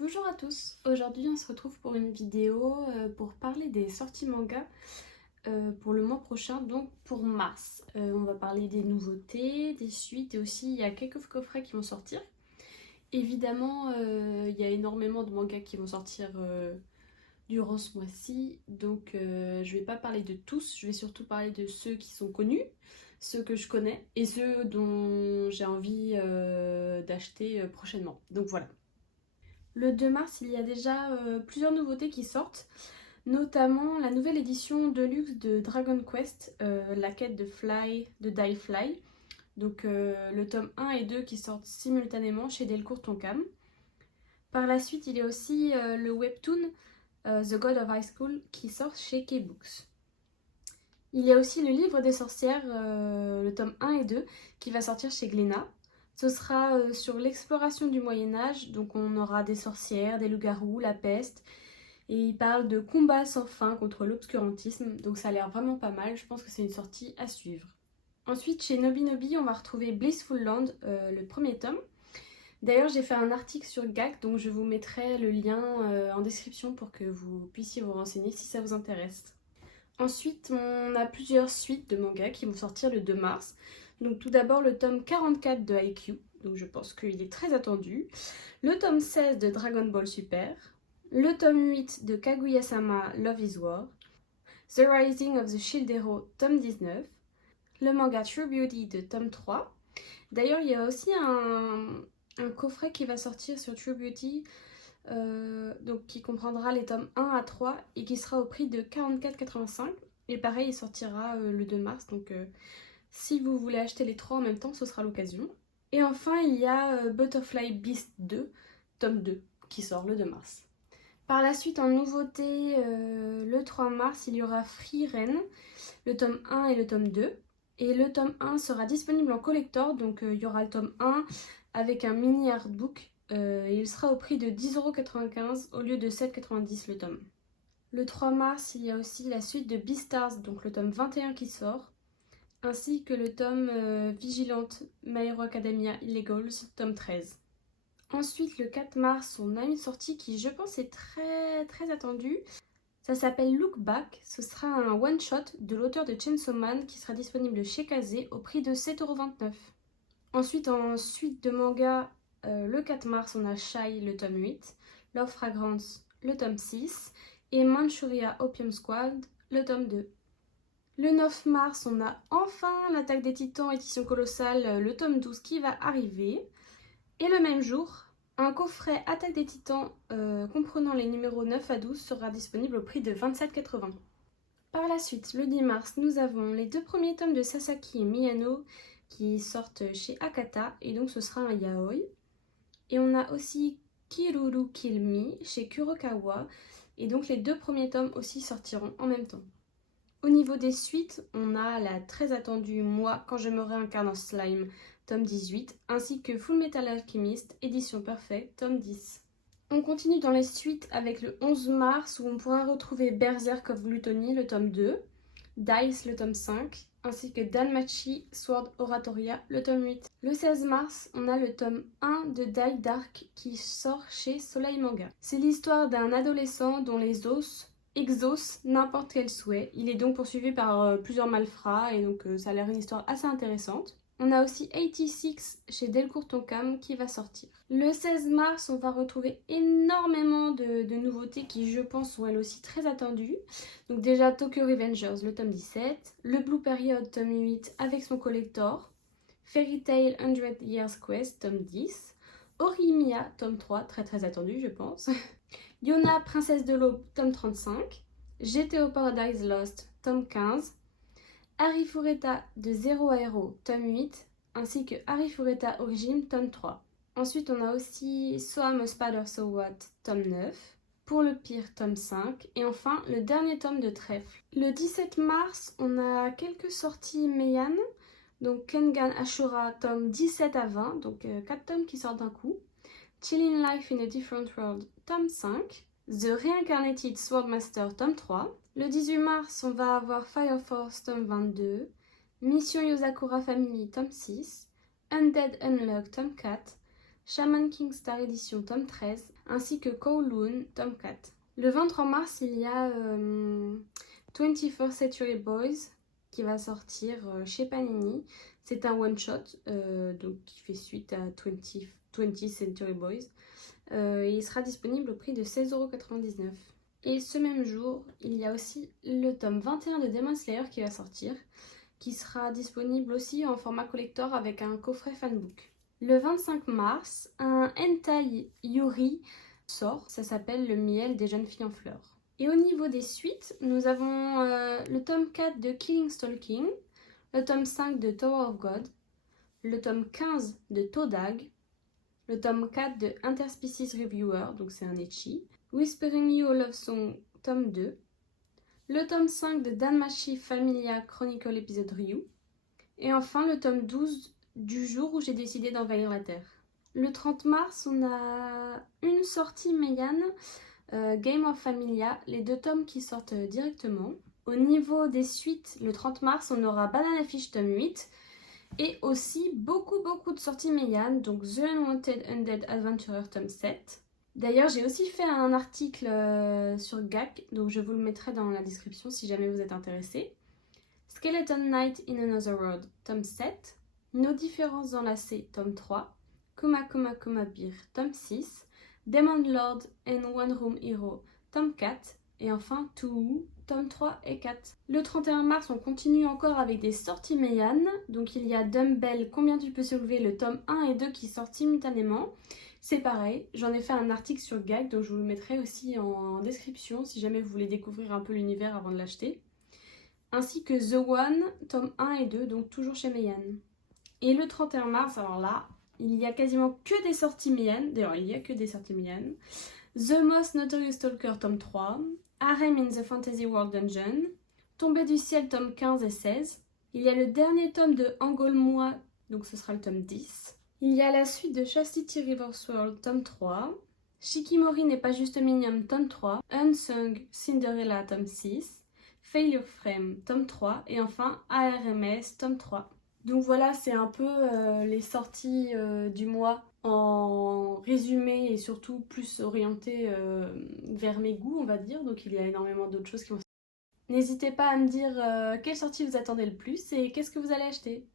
Bonjour à tous, aujourd'hui on se retrouve pour une vidéo pour parler des sorties manga pour le mois prochain, donc pour mars. On va parler des nouveautés, des suites et aussi il y a quelques coffrets qui vont sortir. Évidemment, il y a énormément de mangas qui vont sortir durant ce mois-ci, donc je vais pas parler de tous, je vais surtout parler de ceux qui sont connus, ceux que je connais et ceux dont j'ai envie d'acheter prochainement. Donc voilà. Le 2 mars, il y a déjà plusieurs nouveautés qui sortent, notamment la nouvelle édition Deluxe de Dragon Quest, la quête de Die Fly. Donc le tome 1 et 2 qui sortent simultanément chez Delcourt Tonkam. Par la suite, il y a aussi le webtoon The God of High School qui sort chez K-Books. Il y a aussi le livre des sorcières, le tome 1 et 2, qui va sortir chez Glénat. Ce sera sur l'exploration du Moyen-Âge, donc on aura des sorcières, des loups-garous, la peste, et il parle de combats sans fin contre l'obscurantisme, donc ça a l'air vraiment pas mal, je pense que c'est une sortie à suivre. Ensuite, chez Nobinobi, on va retrouver Blissful Land, le premier tome. D'ailleurs, j'ai fait un article sur GAC, donc je vous mettrai le lien en description pour que vous puissiez vous renseigner si ça vous intéresse. Ensuite, on a plusieurs suites de mangas qui vont sortir le 2 mars. Donc tout d'abord le tome 44 de Haikyuu, donc je pense qu'il est très attendu. Le tome 16 de Dragon Ball Super. Le tome 8 de Kaguya-sama Love is War. The Rising of the Shield Hero, tome 19. Le manga True Beauty de tome 3. D'ailleurs, il y a aussi un coffret qui va sortir sur True Beauty, donc qui comprendra les tomes 1 à 3 et qui sera au prix de 44,85. Et pareil, il sortira le 2 mars, donc si vous voulez acheter les 3 en même temps, ce sera l'occasion. Et enfin, il y a Butterfly Beast 2, tome 2, qui sort le 2 mars. Par la suite, en nouveauté, le 3 mars, il y aura Free Ren, le tome 1 et le tome 2. Et le tome 1 sera disponible en collector, donc il y aura le tome 1 avec un mini artbook. Et il sera au prix de 10,95€ au lieu de 7,90€ le tome. Le 3 mars, il y a aussi la suite de Beastars, donc le tome 21 qui sort, ainsi que le tome Vigilante My Hero Academia Illegals, tome 13. Ensuite, le 4 mars, on a une sortie qui, je pense, est très attendue. Ça s'appelle Look Back. Ce sera un one-shot de l'auteur de Chainsaw Man qui sera disponible chez Kazé au prix de 7,29€. Ensuite, en suite de manga, le 4 mars, on a Shy, le tome 8, Love Fragrance, le tome 6, et Manchuria Opium Squad, le tome 2. Le 9 mars, on a enfin l'Attaque des Titans, édition colossale, le tome 12 qui va arriver. Et le même jour, un coffret Attaque des Titans comprenant les numéros 9 à 12 sera disponible au prix de 27,80€. Par la suite, le 10 mars, nous avons les deux premiers tomes de Sasaki et Miyano qui sortent chez Akata, et donc ce sera un yaoi. Et on a aussi Kiruru Kill Me chez Kurokawa, et donc les deux premiers tomes aussi sortiront en même temps. Au niveau des suites, on a la très attendue Moi quand je me réincarne en slime, tome 18, ainsi que Full Metal Alchemist, édition parfaite, tome 10. On continue dans les suites avec le 11 mars où on pourra retrouver Berserk of Gluttony, le tome 2, Dice, le tome 5, ainsi que Danmachi Sword Oratoria, le tome 8. Le 16 mars, on a le tome 1 de Dai Dark qui sort chez Soleil Manga. C'est l'histoire d'un adolescent dont les os exauce n'importe quel souhait. Il est donc poursuivi par plusieurs malfrats et donc ça a l'air une histoire assez intéressante. On a aussi 86 chez Delcourt Tonkam qui va sortir. Le 16 mars, on va retrouver énormément de nouveautés qui, je pense, sont elles aussi très attendues. Donc déjà Tokyo Revengers, le tome 17, le Blue Period, tome 8 avec son collector, Fairy Tail 100 Years Quest, tome 10, Orihimiya, tome 3, très attendu, je pense. Yona, Princesse de l'Aube, tome 35, GTO Paradise Lost, tome 15, Arifureta de Zero à Hero, tome 8, ainsi que Arifureta Origin, tome 3. Ensuite, on a aussi So I'm a Spider So What, tome 9, Pour le pire, tome 5, et enfin, le dernier tome de Trèfle. Le 17 mars, on a quelques sorties Meian, donc Kengan Ashura, tome 17 à 20, donc 4 tomes qui sortent d'un coup. Chilling Life in a Different World, tome 5, The Reincarnated Swordmaster, tome 3. Le 18 mars, on va avoir Fire Force, tome 22, Mission Yosakura Family, tome 6, Undead Unluck, tome 4, Shaman King Star Edition tome 13, ainsi que Kowloon tome 4. Le 23 mars, il y a 21st Century Boys qui va sortir chez Panini. C'est un one-shot donc qui fait suite à 20th Century Boys. Il sera disponible au prix de 16,99 €. Et ce même jour, il y a aussi le tome 21 de Demon Slayer qui va sortir, qui sera disponible aussi en format collector avec un coffret fanbook. Le 25 mars, un hentai Yuri sort, ça s'appelle Le miel des jeunes filles en fleurs. Et au niveau des suites, nous avons le tome 4 de Killing Stalking, le tome 5 de Tower of God, le tome 15 de Todag, le tome 4 de Interspecies Reviewer, donc c'est un ecchi, Whispering You a Love Song, tome 2, le tome 5 de Danmachi Familia Chronicle épisode Ryu, et enfin le tome 12 du jour où j'ai décidé d'envahir la Terre. Le 30 mars, on a une sortie Meian, Game of Familia, les 2 tomes qui sortent directement. Au niveau des suites, le 30 mars, on aura Banana Fish tome 8 et aussi beaucoup de sorties Meian, donc The Unwanted Undead Adventurer tome 7. D'ailleurs, j'ai aussi fait un article sur GAC, donc je vous le mettrai dans la description si jamais vous êtes intéressé. Skeleton Knight in Another World, tome 7. Nos différences enlacées, tome 3. Kuma Kuma Kuma Beer, tome 6. Demon Lord and One Room Hero, tome 4. Et enfin, Touhou, tome 3 et 4. Le 31 mars, on continue encore avec des sorties Meian. Donc il y a Dumbbell, Combien tu peux soulever, le tome 1 et 2 qui sortent simultanément. C'est pareil, j'en ai fait un article sur GAG, donc je vous le mettrai aussi en description si jamais vous voulez découvrir un peu l'univers avant de l'acheter. Ainsi que The One, tome 1 et 2, donc toujours chez Meian. Et le 31 mars, alors là, il y a quasiment que des sorties Meian. D'ailleurs, il n'y a que des sorties Meian. The Most Notorious Stalker, tome 3. Harem in the Fantasy World Dungeon. Tombée du ciel, tome 15 et 16. Il y a le dernier tome de Angolmois, donc ce sera le tome 10. Il y a la suite de Chastity Reverse World, tome 3. Shikimori n'est pas juste mignon, tome 3. Unsung Cinderella, tome 6. Failure Frame, tome 3. Et enfin, ARMS, tome 3. Donc voilà, c'est un peu les sorties du mois en résumé et surtout plus orienté vers mes goûts, on va dire. Donc il y a énormément d'autres choses qui vont... N'hésitez pas à me dire quelle sortie vous attendez le plus et qu'est-ce que vous allez acheter.